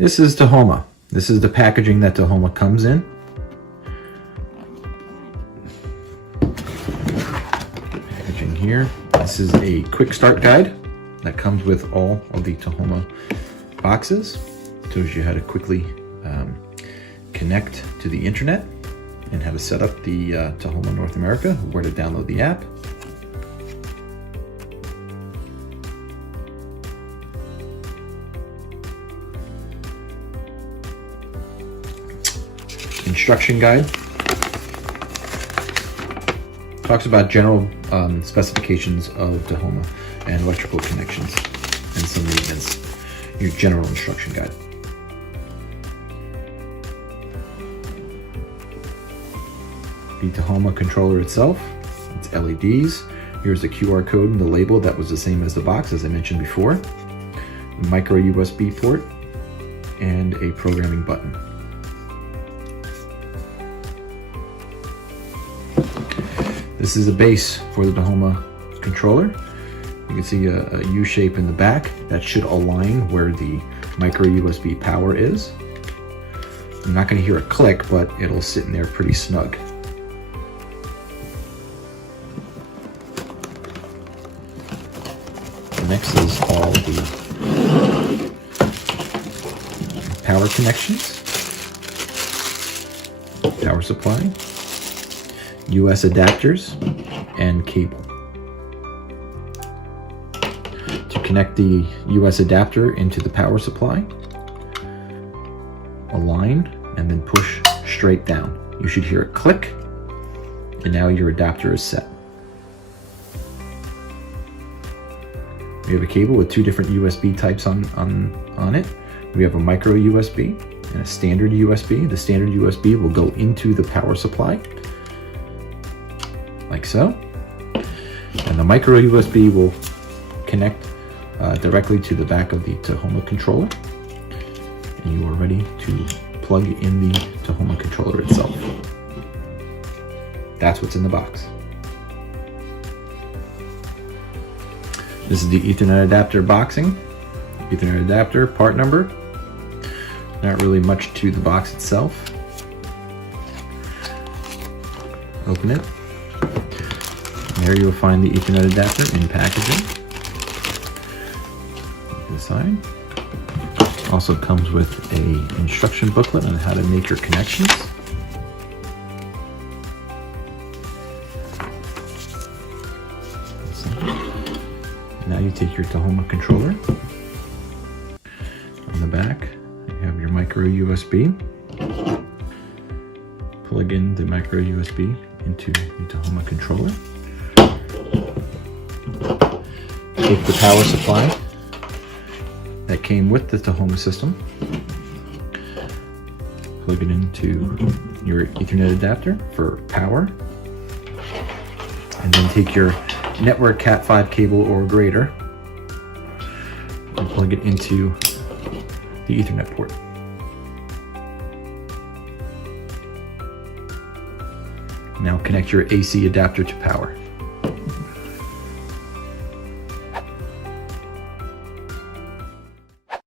This is TaHoma. This is the packaging that TaHoma comes in. Packaging here. This is a quick start guide that comes with all of the TaHoma boxes. It shows you how to quickly connect to the internet and how to set up the TaHoma North America, where to download the app. Instruction guide talks about general specifications of TaHoma and electrical connections and some maintenance. Your general instruction guide. The TaHoma controller itself, it's LEDs. Here's the QR code and the label that was the same as the box, as I mentioned before. A micro USB port and a programming button. This is a base for the TaHoma controller. You can see a U shape in the back that should align where the micro USB power is. You're not going to hear a click, but it'll sit in there pretty snug. Next is all the power connections, power supply, US adapters, and cable. To connect the US adapter into the power supply, align and then push straight down. You should hear a click, and now your adapter is set. We have a cable with two different USB types on it. We have a micro USB and a standard USB. The standard USB will go into the power supply, like so. And the micro USB will connect directly to the back of the TaHoma controller. And you are ready to plug in the TaHoma controller itself. That's what's in the box. This is the Ethernet adapter boxing. Ethernet adapter, part number. Not really much to the box itself. Open it. There you'll find the Ethernet adapter in packaging. Inside. Also comes with a instruction booklet on how to make your connections. Now you take your TaHoma controller. On the back, you have your micro USB. Plug in the micro USB into the TaHoma controller. Take the power supply that came with the TaHoma system. Plug it into your Ethernet adapter for power. And then take your network Cat 5 cable or greater and plug it into the Ethernet port. Now connect your AC adapter to power.